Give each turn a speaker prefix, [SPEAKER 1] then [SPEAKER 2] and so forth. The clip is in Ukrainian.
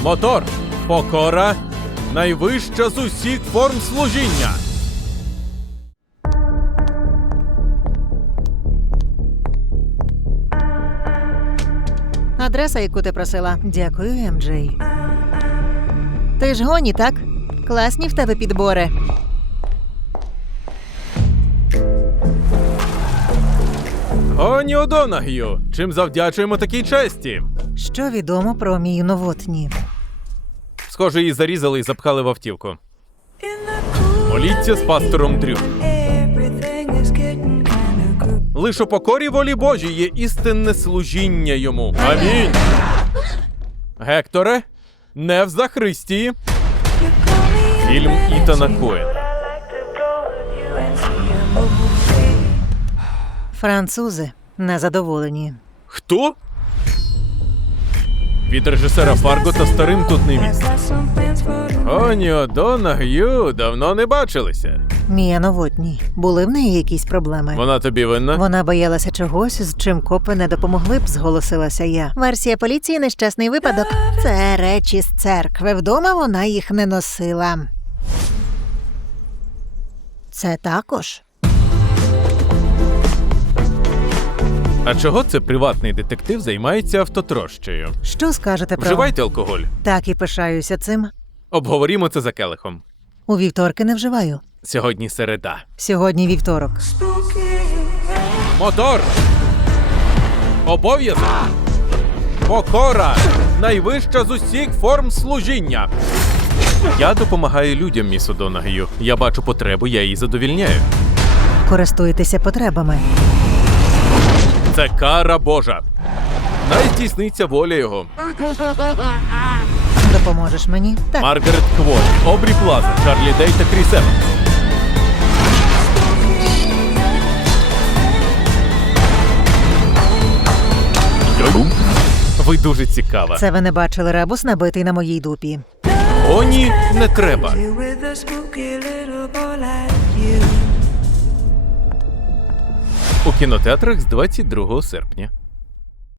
[SPEAKER 1] Мотор. Покора. Найвища з усіх форм служіння.
[SPEAKER 2] Адреса, яку ти просила. Дякую, Ем-Джей. Ти ж гоні, так? Класні в тебе підбори.
[SPEAKER 1] Гоні Одонаг'ю. Чим завдячуємо такій честі?
[SPEAKER 2] Що відомо про мій новотні?
[SPEAKER 1] Схоже, її зарізали і запхали в автівку. Моліться з пастором Дрю. Лиш у покорі волі Божій є істинне служіння йому. Амінь. Гекторе, не в Захристії. Фільм Ітана Коена.
[SPEAKER 2] Французи незадоволені.
[SPEAKER 1] Хто? Від режисера Фарго та старим тут не місце. Гоні Одонаг'ю, давно не бачилися.
[SPEAKER 2] Мія новотній. Були в неї якісь проблеми?
[SPEAKER 1] Вона тобі винна?
[SPEAKER 2] Вона боялася чогось, з чим копи не допомогли б, зголосилася я. Версія поліції – нещасний випадок. Це речі з церкви. Вдома вона їх не носила. Це також.
[SPEAKER 1] А чого це приватний детектив займається автотрощею?
[SPEAKER 2] Що скажете про...
[SPEAKER 1] Вживайте алкоголь.
[SPEAKER 2] Так і пишаюся цим.
[SPEAKER 1] Обговорімо це за келихом.
[SPEAKER 2] У вівторки не вживаю.
[SPEAKER 1] Сьогодні середа.
[SPEAKER 2] Сьогодні вівторок.
[SPEAKER 1] Мотор! Обов'язок! Покора! Найвища з усіх форм служіння! Я допомагаю людям, міс Одонаг'ю. Я бачу потребу, я її задовільняю.
[SPEAKER 2] Користуєтеся потребами.
[SPEAKER 1] Це кара Божа. Най здійсниться воля його.
[SPEAKER 2] Допоможеш мені? Так.
[SPEAKER 1] Маргарет Кволі, Обрі Плаза, Чарлі Дей та Кріс Еванс. Ви дуже цікава.
[SPEAKER 2] Це ви не бачили ребус, набитий на моїй дупі.
[SPEAKER 1] О, ні, не треба. У кінотеатрах з 22 серпня.